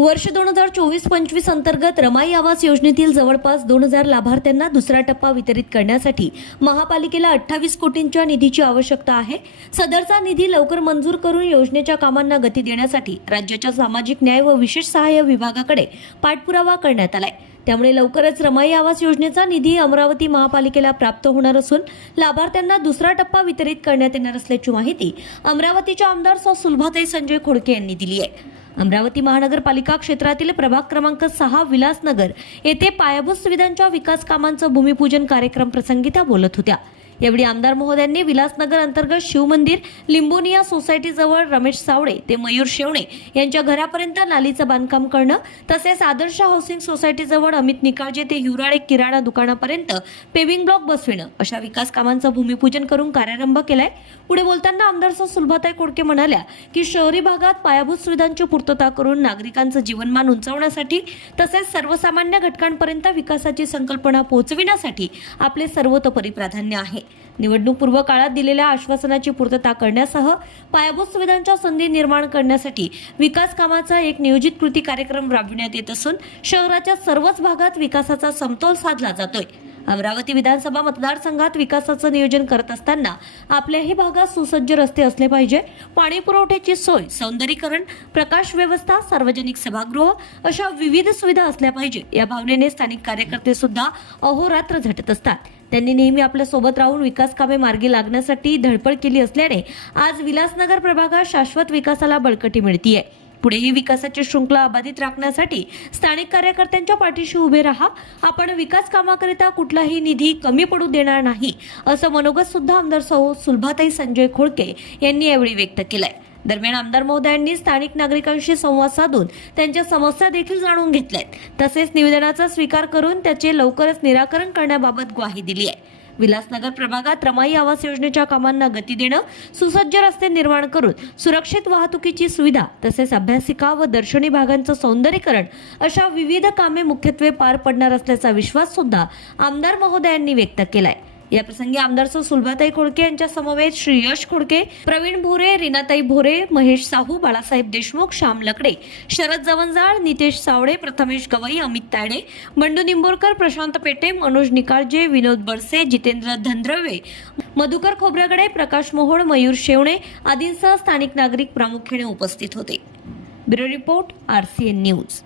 वर्ष दोन हजार चोवीस पंचवीस अंतर्गत रमाई आवास योजनेतील जवळपास दोन हजार लाभार्थ्यांना दुसरा टप्पा वितरित करण्यासाठी महापालिकेला अठ्ठावीस कोटींच्या निधीची आवश्यकता आहे. सदरचा निधी लवकर मंजूर करून योजनेच्या कामांना गती देण्यासाठी राज्याच्या सामाजिक न्याय व विशेष सहाय्य विभागाकडे पाठपुरावा करण्यात आलाय. त्यामुळे लवकरच रमाई आवास योजनेचा निधी अमरावती महापालिकेला प्राप्त होणार असून लाभार्थ्यांना दुसरा टप्पा वितरित करण्यात येणार असल्याची माहिती अमरावतीच्या आमदार सौ सुलभाताई संजय खोडके यांनी दिली आहे. अमरावती महानगरपालिका क्षेत्रातील प्रभाग क्रमांक सहा विलासनगर येथे पायाभूत सुविधांच्या विकास कामांचं भूमिपूजन कार्यक्रम प्रसंगी त्या बोलत होत्या. यावेळी आमदार महोदयांनी विलासनगर अंतर्गत शिवमंदिर लिंबोनिया सोसायटीजवळ रमेश सावळे ते मयूर शेवणे यांच्या घरापर्यंत नालीचं बांधकाम करणं तसेच आदर्श हाऊसिंग सोसायटीजवळ अमित निकाळजे ते हिवराळे किराणा दुकानापर्यंत पेविंग ब्लॉक बसविणं अशा विकास कामांचं भूमिपूजन करून कार्यारंभ केलाय. पुढे बोलताना आमदार सुलभाताई कोडके म्हणाल्या की शहरी भागात पायाभूत सुविधांची पूर्तता करून नागरिकांचं जीवनमान उंचावण्यासाठी तसेच सर्वसामान्य घटकांपर्यंत विकासाची संकल्पना पोहोचविण्यासाठी आपले सर्वतोपरी प्राधान्य आहे. निवडणूक पूर्व काळात दिलेल्या आश्वासनाची पूर्तता करण्यासह पायाभूत सुविधांच्या संधी निर्माण करण्यासाठी विकास कामाचा एक नियोजित कृती कार्यक्रम राबविण्यात येत असून शहराच्या सर्वच भागात विकासाचा समतोल साधला जातोय. अमरावती विधानसभा मतदारसंघात विकासाचं नियोजन करत असताना आपल्याही भागात सुसज्ज रस्ते असले पाहिजे. पाणी पुरवठ्याची सोय सौंदर्यीकरण प्रकाश व्यवस्था सार्वजनिक सभागृह अशा विविध सुविधा असल्या पाहिजे. या भावनेने स्थानिक कार्यकर्ते सुद्धा अहोरात्र झटत असतात. त्यांनी नेहमी आपल्यासोबत राहून विकास कामे मार्गी लागण्यासाठी धडपड केली असल्याने आज विलासनगर प्रभागात शाश्वत विकासाला बळकटी मिळतीये. पुढेही विकासाची शृंखला अबाधित राखण्यासाठी स्थानिक कार्यकर्त्यांच्या पाठीशी उभे राहा. आपण विकास कामाकरिता कुठलाही निधी कमी पडू देणार नाही असं मनोगत सुद्धा आमदार सौ सुलभाताई संजय खोडके यांनी यावेळी व्यक्त केलंय. दरम्यान आमदार महोदयांनी स्थानिक नागरिकांशी संवाद साधून त्यांच्या समस्या देखील जाणून घेतल्यात. तसेच निवेदनाचा स्वीकार करून त्याचे लवकरच निराकरण करण्याबाबत ग्वाही दिली आहे विलासनगर प्रभागात रमाई आवास योजनेच्या कामांना गती देणं सुसज्ज रस्ते निर्माण करून सुरक्षित वाहतुकीची सुविधा तसेच अभ्यासिका व दर्शनी भागांचं सौंदर्यीकरण अशा विविध कामे मुख्यत्वे पार पडणार असल्याचा विश्वास सुद्धा आमदार महोदयांनी व्यक्त केलाय. या प्रसंगी आमदार सौ सुलभाताई खोडके यांच्या समवेत श्री यश खोडके प्रवीण भोरे रीनाताई भोरे महेश साहू बाळासाहेब देशमुख श्याम लकडे शरद जवंजाळ नितेश सावळे प्रथमेश गवई अमित तायडे बंडू निंबोरकर प्रशांत पेटे मनोज निकाळजे विनोद बरसे जितेंद्र धनद्रवे मधुकर खोब्रागडे प्रकाश मोहोळ मयूर शेवणे आदींसह स्थानिक नागरिक प्रामुख्याने उपस्थित होते. Bureau report R C N news.